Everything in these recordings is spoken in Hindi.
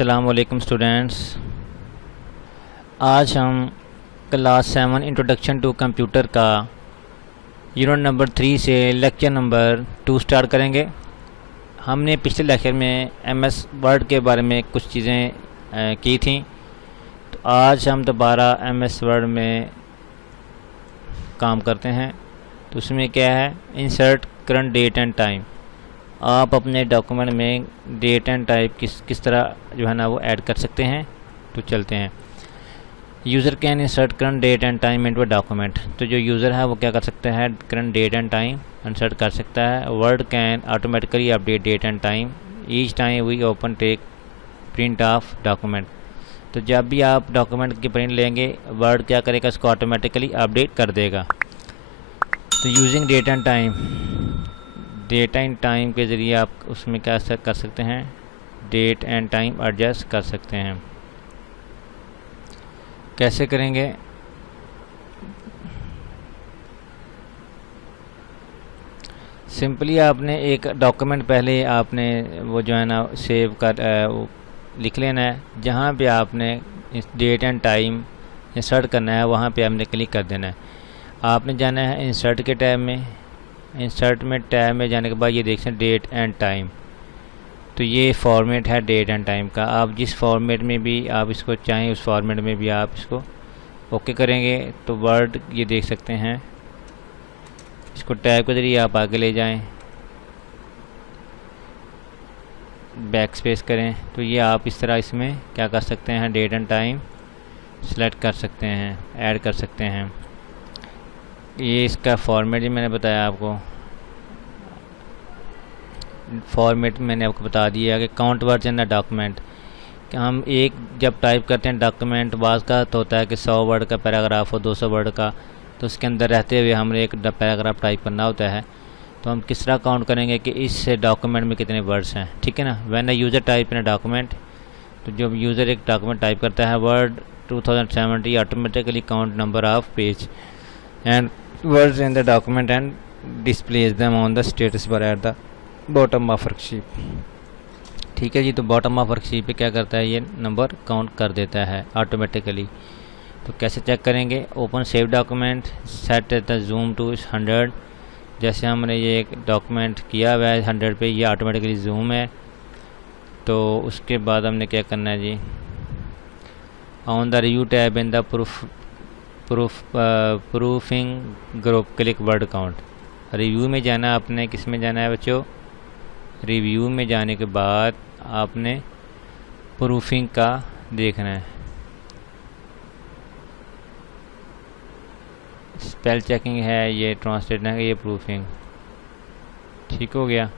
अस्सलाम वालेकुम स्टूडेंट्स। आज हम क्लास 7 इंट्रोडक्शन टू कंप्यूटर का यूनिट नंबर 3 से लेक्चर नंबर 2 स्टार्ट करेंगे। हमने पिछले लेक्चर में एमएस वर्ड के बारे में कुछ चीज़ें की थी, तो आज हम दोबारा एमएस वर्ड में काम करते हैं। तो उसमें क्या है, insert current date and time. आप अपने डॉक्यूमेंट में डेट एंड टाइप किस तरह जो है ना वो ऐड कर सकते हैं। तो चलते हैं। User can insert current date and time into a document. तो जो यूज़र है वो क्या कर सकता है, current date and time insert कर सकता है। Word can automatically update date and time each time we open take print of document. तो जब भी आप डॉक्यूमेंट की प्रिंट लेंगे, वर्ड क्या करेगा, इसको ऑटोमेटिकली अपडेट कर देगा। तो using date and time, data and time के ज़रिए आप उसमें क्या कर सकते हैं, डेट एंड टाइम एडजस्ट कर सकते हैं। कैसे करेंगे, सिंपली आपने एक डॉक्यूमेंट पहले आपने वो जो है ना सेव कर वो लिख लेना है। जहाँ पे आपने डेट एंड टाइम इंसर्ट करना है वहाँ पे आपने क्लिक कर देना है। आपने जाना है इंसर्ट के टैब में। इंसर्ट में टैब में जाने के बाद ये देख सकते हैं डेट एंड टाइम। तो ये फॉर्मेट है डेट एंड टाइम का। आप जिस फॉर्मेट में भी आप इसको चाहें उस फॉर्मेट में भी आप इसको ओके करेंगे। तो वर्ड ये देख सकते हैं, इसको टैब के ज़रिए आप आगे ले जाएं, बैक स्पेस करें, तो ये आप इस तरह इसमें क्या कर सकते हैं, डेट एंड टाइम सेलेक्ट कर सकते हैं, ऐड कर सकते हैं। ये इसका फॉर्मेट ही मैंने बताया आपको, फॉर्मेट मैंने आपको बता दिया कि count words in the document. कि हम एक जब टाइप करते हैं डॉक्यूमेंट, बाज़ का तो होता है कि 100 वर्ड का पैराग्राफ हो, 200 वर्ड का, तो उसके अंदर रहते हुए हमने एक पैराग्राफ टाइप करना होता है। तो हम किस तरह काउंट करेंगे कि इस डॉक्यूमेंट में कितने वर्ड्स हैं, ठीक है ना। When a user type in a document, तो जब यूज़र एक डॉक्यूमेंट टाइप करता है, word 2070 automatically count number of page and words in the document and displays them on the status bar at the bottom of worksheet। ठीक है जी। तो बॉटम ऑफ वर्कशीट पे क्या करता है, ये नंबर काउंट कर देता है ऑटोमेटिकली। तो कैसे चेक करेंगे, open save document, set the zoom to 100। जैसे हमने ये एक डॉक्यूमेंट किया हुआ है 100 पे, ये ऑटोमेटिकली जूम है। तो उसके बाद हमने क्या करना है जी, on the review tab in the proofing group click word count. Review में जाना आपने, किस में जाना है बच्चों, रिव्यू में जाने के बाद आपने प्रूफिंग का देखना है। स्पेल चेकिंग है, ये ट्रांसलेट है, ये प्रूफिंग, ठीक हो गया।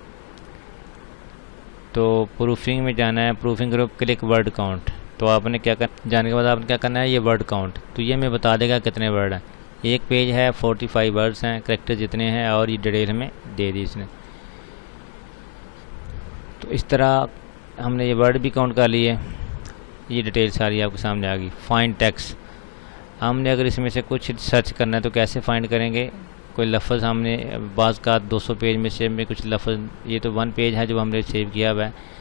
तो प्रूफिंग में जाना है, proofing group click word count. तो आपने क्या कर, जाने के बाद आपने क्या करना है, ये वर्ड काउंट। तो ये हमें बता देगा कितने वर्ड हैं। एक पेज है 45 वर्ड्स हैं, करेक्टर जितने हैं, और ये डिटेल हमें दे दी इसने। तो इस तरह हमने ये वर्ड भी काउंट कर लिए, ये डिटेल सारी आपके सामने आ गई। फाइंड टेक्स्ट, हमने अगर इसमें से कुछ सर्च करना है तो कैसे फाइंड करेंगे। कोई लफ्ज़ हमने बाज़ का 200 पेज में से में कुछ लफ्ज़, ये तो 1 पेज है जो हमने सेव किया हुआ है,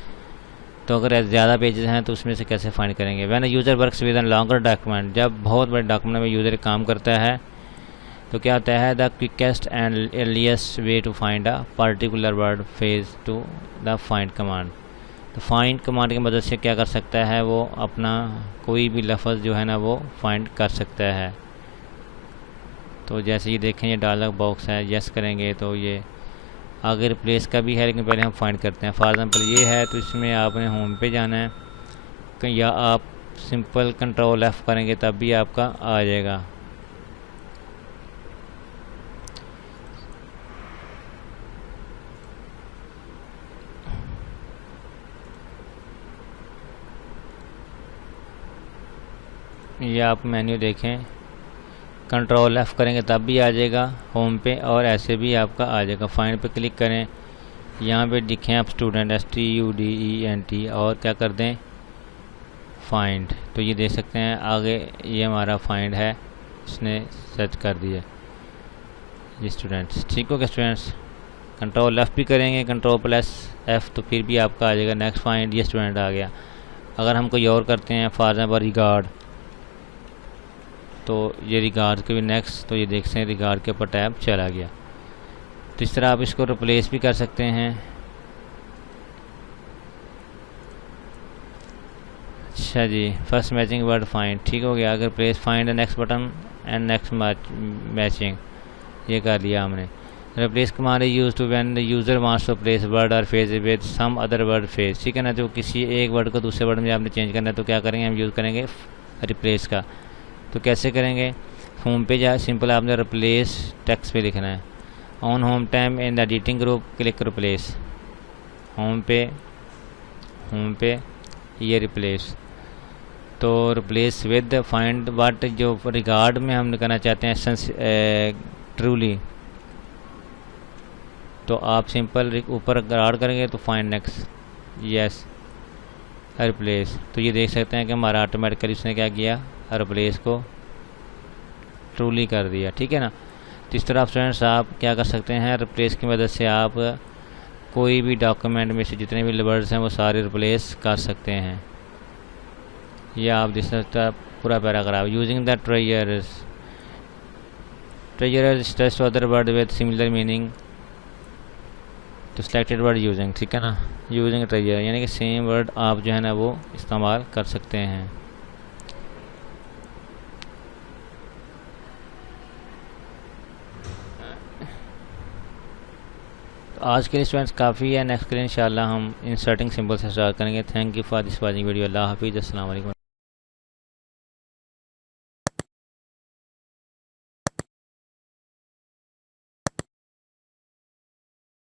तो अगर ज़्यादा पेजेस हैं तो उसमें से कैसे फाइंड करेंगे। When user works with an longer document, जब बहुत बड़े डॉक्यूमेंट में यूज़र काम करता है तो क्या होता है, the quickest and earliest way to find a particular word phase to the find command. तो फाइंड कमांड की मदद से क्या कर सकता है, वो अपना कोई भी लफ्ज़ जो है ना वो फाइंड कर सकता है। तो जैसे ये देखें, ये डायलॉग बॉक्स है, यस करेंगे तो ये आगे रिप्लेस का भी है, लेकिन पहले हम फाइंड करते हैं। फॉर एग्जांपल ये है, तो इसमें आपने होम पे जाना है, या आप सिंपल कंट्रोल F करेंगे तब भी आपका आ जाएगा। ये आप मेन्यू देखें, कंट्रोल F करेंगे तब भी आ जाएगा होम पे, और ऐसे भी आपका आ जाएगा। फाइंड पे क्लिक करें, यहाँ पे लिखें आप स्टूडेंट STUDENT, और क्या कर दें, फाइंड। तो ये देख सकते हैं आगे ये हमारा फाइंड है, इसने सर्च कर दिया ये स्टूडेंट्स। ठीक हो गया स्टूडेंट्स। कंट्रोल F भी करेंगे, कंट्रोल प्लस F, तो फिर भी आपका आ जाएगा नेक्स्ट फाइंड, ये स्टूडेंट आ गया। अगर हम कोई और करते हैं फॉर एग्जाम्पल रिगार्ड, तो ये रिगार्ड के भी नेक्स्ट, तो ये देख सकते हैं रिगार्ड के ऊपर टैब चला गया। तो इस तरह आप इसको रिप्लेस भी कर सकते हैं। अच्छा जी, फर्स्ट मैचिंग वर्ड फाइंड, ठीक हो गया। अगर place find the next button and next matching, ये कर लिया हमने। Replace command is use to when the user wants to place word और phrase with some other word phrase, ठीक है ना। तो किसी एक वर्ड को दूसरे वर्ड में आपने चेंज करना है तो क्या करेंगे, हम यूज़ करेंगे रिप्लेस का। तो कैसे करेंगे, होम पे जा, सिंपल आपने रिप्लेस टेक्स्ट पे लिखना है। On home time in the editing group click replace, home पे ये रिप्लेस। तो रिप्लेस विद फाइंड वाट, जो रिगार्ड में हम करना चाहते हैं ट्रूली, तो आप सिंपल ऊपर रिगार्ड करेंगे तो फाइंड नेक्स्ट, यस रिप्लेस। तो ये देख सकते हैं कि हमारा ऑटोमेटिकली उसने क्या किया, रिप्लेस को ट्रूली कर दिया, ठीक है ना। तो इस तरह स्टूडेंट्स आप क्या कर सकते हैं, रिप्लेस की मदद से आप कोई भी डॉक्यूमेंट में से जितने भी वर्ड्स हैं वो सारे रिप्लेस कर सकते हैं। यह आप देख सकते हैं पूरा paragraph. Using the thesaurus test other word with similar meaning तो सिलेक्टेड वर्ड यूजिंग, ठीक है ना। यूजिंग ट्रेजर यानी कि सेम वर्ड आप जो है ना वो इस्तेमाल कर सकते हैं। तो आज के लिए स्टूडेंट्स काफ़ी है, नेक्स्ट के लिए इंशाल्लाह हम इंसर्टिंग सिंबल से स्टार्ट करेंगे। Thank you for this watching video. Allah हाफिज़, अस्सलाम वालेकुम।